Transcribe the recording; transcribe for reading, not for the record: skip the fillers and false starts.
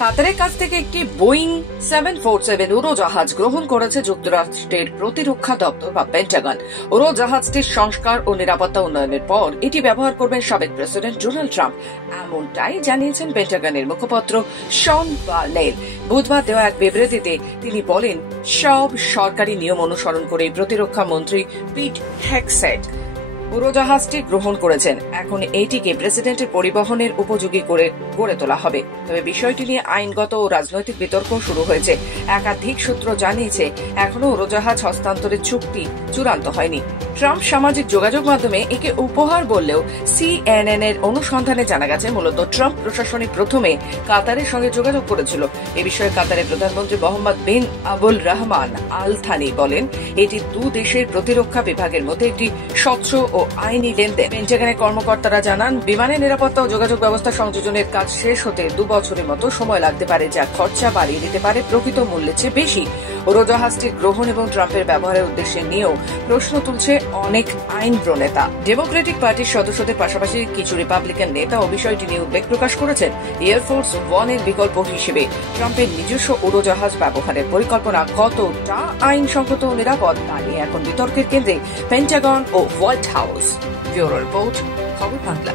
কাতারের কাছ থেকে একটি বোয়িং 747 উড়োজাহাজ গ্রহণ করেছে যুক্তরাষ্ট্রের প্রতিরক্ষা দপ্তর বা পেন্টাগন। উড়োজাহাজটির সংস্কার ও নিরাপত্তা উন্নয়নের পর এটি ব্যবহার করবেন সাবেক প্রেসিডেন্ট ডোনাল্ড ট্রাম্প, এমনটাই জানিয়েছেন পেন্টাগনের মুখপাত্র শন বার্নেল। বুধবার দেওয়া এক বিবৃতিতে তিনি বলেন, সব সরকারি নিয়ম অনুসরণ করে প্রতিরক্ষা মন্ত্রী পিট হেগসেট উড়োজাহাজটি গ্রহণ করেছেন। এখন এটিকে প্রেসিডেন্টের পরিবহনের উপযোগী করে গড়ে তোলা হবে। তবে বিষয়টি নিয়ে আইনগত ও রাজনৈতিক বিতর্ক শুরু হয়েছে। একাধিক সূত্র জানিয়েছে এখনো উড়োজাহাজ হস্তান্তরের চুক্তি চূড়ান্ত হয়নি। ট্রাম্প সামাজিক যোগাযোগ মাধ্যমে একে উপহার বললেও CNN এর অনুসন্ধানে জানা গেছে মূলত ট্রাম্প প্রশাসনই প্রথমে কাতারের সঙ্গে যোগাযোগ করেছিল। এ বিষয়ে কাতারের প্রধানমন্ত্রী মোহাম্মদ বিন আবুল রহমান আল থানি বলেন, এটি দু দেশের প্রতিরক্ষা বিভাগের মধ্যে একটি স্বচ্ছ ও আইনি লেনদেন। পেন্টাগনের কর্মকর্তারা জানান, বিমানের নিরাপত্তা ও যোগাযোগ ব্যবস্থা সংযোজনের কাজ শেষ হতে 2 বছরের মতো সময় লাগতে পারে, যা খরচা বাড়িয়ে দিতে পারে প্রকৃত মূল্যের চেয়ে বেশি। উড়োজাহাজটি গ্রহণ এবং ট্রাম্পের ব্যবহারের উদ্দেশ্যে নিয়েও প্রশ্ন তুলছে অনেক আইন প্রণেতা। ডেমোক্রেটিক পার্টির সদস্যদের পাশাপাশি কিছু রিপাবলিকান নেতা ও বিষয়টি নিয়ে উদ্বেগ প্রকাশ করেছেন। এয়ারফোর্স ওয়ানের বিকল্প হিসেবে ট্রাম্পের নিজস্ব উড়োজাহাজ ব্যবহারের পরিকল্পনা কতটা আইনসঙ্গত ও নিরাপদ তা নিয়ে এখন বিতর্কের কেন্দ্রে পেন্টাগন ও হোয়াইট হাউস। ব্যুরো রিপোর্ট, খবর বাংলা।